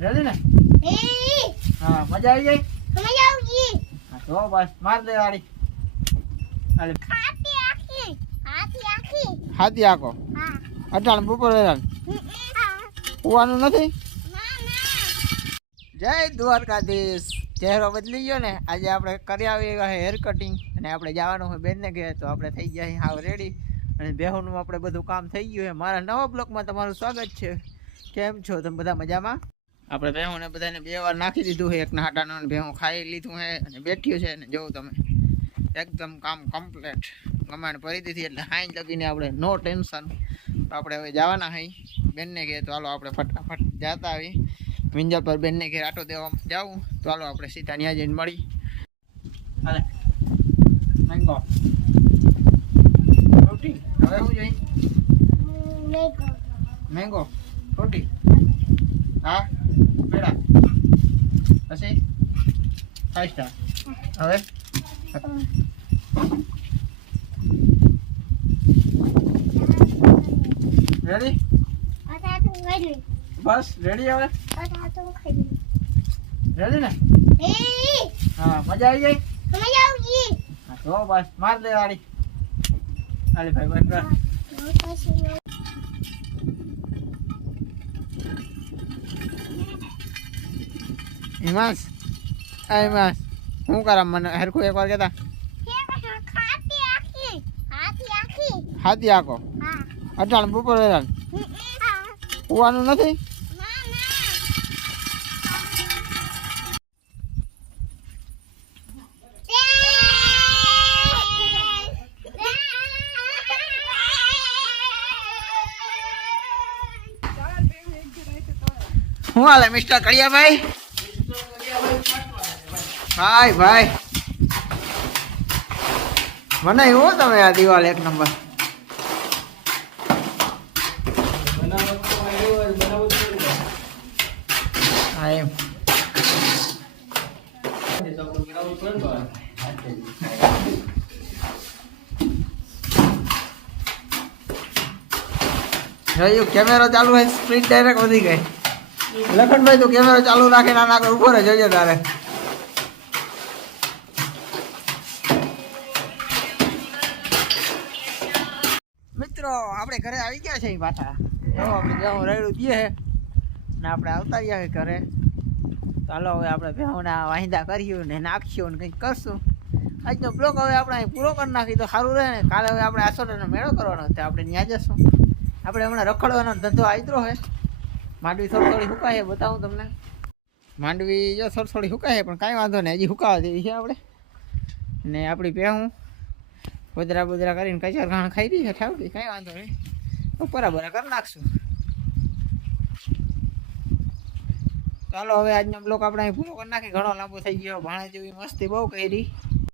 Ready ને? હા મજા આવી ગઈ? તમે જાવ જી હા તો બસ માર દે વાળી. ખાતી આખી. હાથી આખી. હાથી આકો હા. અટાણ બપોર વેરાણ. કુવાનું નથી? ના ના. જય દ્વારકાધીશ. ચહેરો બદલી ગયો ને. આજે આપણે કરી આવી ગયા હેર કટિંગ અને આપણે જવાનું હોય બેનને ઘેર તો આપણે થઈ ગયા છીએ હાવ રેડી અને બેહોનું આપણે બધું કામ થઈ ગયું છે. મારા નવા બ્લોકમાં તમારું સ્વાગત છે. કેમ છો? તમે બધા મજામાં? આપણે ભેહુંને બધાને બે વાર નાખી દીધું છે. એકના હાટાનો અને ભેહું ખાઈ લીધું છે અને બેઠ્યું છે. અને જોવું તમે એકદમ કામ કમ્પ્લીટ ગમાણ ભરી દીધી એટલે હાઈ લગીને આપણે નો ટેન્શન. તો આપણે હવે જવાના હઈ. બેનને ઘેર તો હાલો આપણે ફટાફટ જતા આવી. વિંજલ પર બેનને ઘેર આટો દેવા જાવું તો હાલો આપણે સીધા ત્યાં જઈને મળી. હાલે. મેંગો રોટી? હવે હું જઈ? મેંગો રોટી? હા? પેડા પછી ફાઈવ સ્ટાર હવે? રેડી બસ રેડી હવે? રેડી ને? હા, મજા આવી જાય તમે આવી હા, તો બસ, માર દે વાળી હાલે ભાઈ, બંધ કર હિમાંશ આ હિમાંશ શું કરા મને હરખું એક વાર કહેતા હાથી આખો. અટાણ બપોર વેરાણ હા નથી? હું હાલે, મિસ્ટર કડિયાભાઈ? ભાઈ ભાઈ. મને એવો તમે આ દિવાલ એક નંબર? હા, એમ. જોયું, કેમેરો ચાલુ હોય સ્પીડ ડાયરેક્ટ વધી ગઈ. લખનભાઈ, તું કેમેરો ચાલુ રાખીને આના આગળ ઊભો રહે, જોજે તારે. મિત્રો આપણે ઘરે આવી ગયા છે પાછા. તો આપણે જેવું રેડું દઈએ ને આપણે આવતા રહ્યા ઘરે. ચાલો હવે આપણે ભેહોના વાંધા કર્યું ને નાખ્યું ને કંઈક કરશું. આજનો બ્લોક હવે આપણે અહીં પૂરો કરી નાખી તો સારું રહે ને. કાલે હવે આપણે આસોટનો મેળો કરવાનો હતો આપણે ત્યાં જશું. આપણે હમણાં રખડવાનો ધંધો આદરો છે. માંડવી થોડી થોડી હુકાય બતાવું તમને. માંડવી જો થોડી હુકાય પણ કાંઈ વાંધો નહીં. હજી હુકાવા દેવી છે આપણે. ને આપણી પહેવું ગોદરા બોદરા કરીને કચર ઘાણ ખાઈ દઈએ ઠાવડી કાંઈ વાંધો નહીં. બરાબર બરા કરી નાખશું. ચાલો, હવે આજનો બ્લોક આપણે પૂરો કરી નાખી ઘણો લાંબો થઈ ગયો ભાણા જેવી મસ્તી બહુ કરી.